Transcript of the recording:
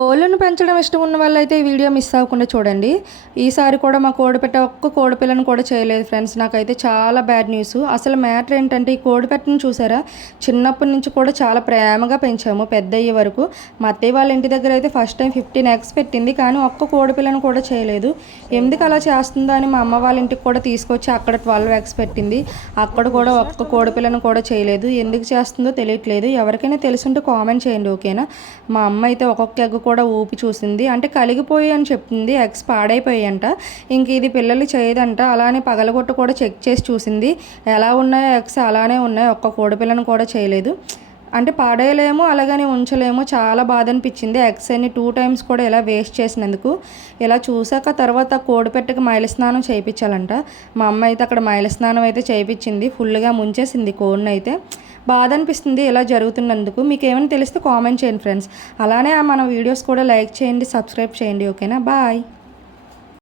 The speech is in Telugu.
కోళ్ళను పెంచడం ఇష్టం ఉన్న వాళ్ళైతే ఈ వీడియో మిస్ అవ్వకుండా చూడండి. ఈసారి కూడా మా కోడిపెట్ట ఒక్క కోడిపిల్లను కూడా చేయలేదు ఫ్రెండ్స్. నాకైతే చాలా బ్యాడ్ న్యూస్. అసలు మ్యాటర్ ఏంటంటే ఈ కోడిపెట్టను చూసారా, చిన్నప్పటి నుంచి కూడా చాలా ప్రేమగా పెంచాము పెద్దయ్యే వరకు. మా అత్తయ్య వాళ్ళ ఇంటి దగ్గర అయితే ఫస్ట్ టైం 15 ఎగ్స్ పెట్టింది, కానీ ఒక్క కోడిపిల్లను కూడా చేయలేదు. ఎందుకు అలా చేస్తుందో అని మా అమ్మ వాళ్ళ ఇంటికి కూడా తీసుకొచ్చి అక్కడ 12 ఎగ్స్ పెట్టింది. అక్కడ కూడా ఒక్క కోడిపిల్లను కూడా చేయలేదు. ఎందుకు చేస్తుందో తెలియట్లేదు. ఎవరికైనా తెలుసుంటే కామెంట్ చేయండి, ఓకేనా. మా అమ్మ అయితే ఒక్కొక్క ఎగ్ కూడా ఊపి చూసింది, అంటే కలిగిపోయి అని చెప్పింది. ఎగ్స్ పాడైపోయాయంట, ఇంక ఇది పిల్లలు చేయదంట. అలానే పగలగొట్టు కూడా చెక్ చేసి చూసింది, ఎలా ఉన్నాయో ఎగ్స్ అలానే ఉన్నాయి, ఒక్క కోడిపిల్లను కూడా చేయలేదు. అంటే పాడేయలేము, అలాగని ఉంచలేము. చాలా బాధ అనిపించింది. ఎగ్స్ అన్ని 2 టైమ్స్ కూడా ఇలా వేస్ట్ చేసినందుకు. ఇలా చూసాక తర్వాత కోడిపెట్టకి మైల స్నానం చేయించాలంట. మా అమ్మ అయితే అక్కడ మైల స్నానం అయితే చేయించింది, ఫుల్గా ముంచేసింది కోడిని అయితే. బాధ అనిపిస్తుంది ఇలా జరుగుతున్నందుకు. మీకు ఏమైనా తెలిస్తే కామెంట్ చేయండి ఫ్రెండ్స్. అలానే మన వీడియోస్ కూడా లైక్ చేయండి, సబ్స్క్రైబ్ చేయండి, ఓకేనా. బాయ్.